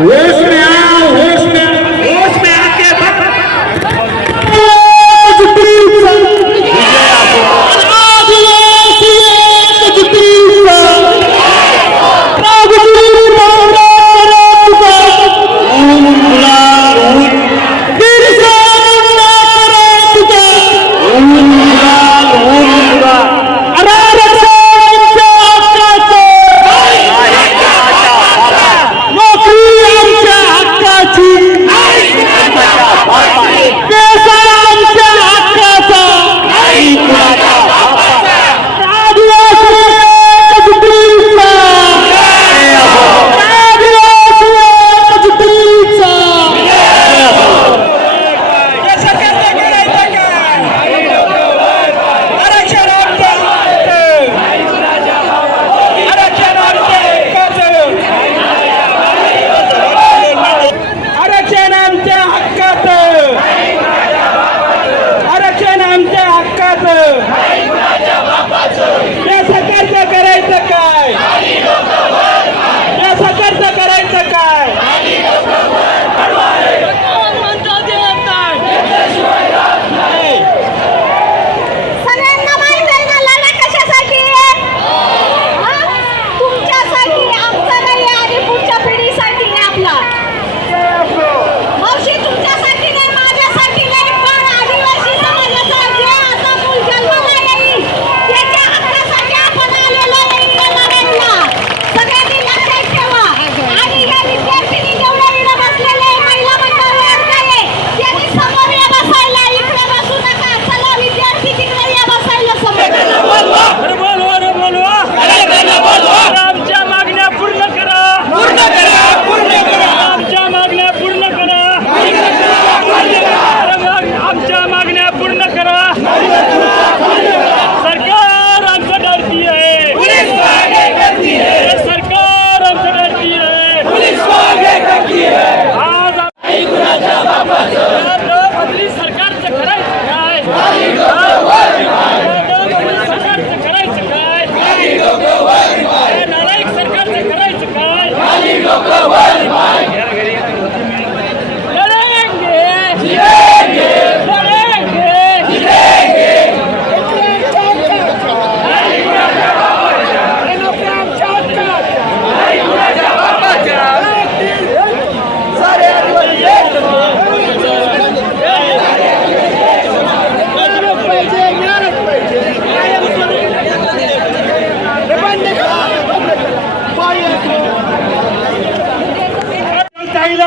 Where's me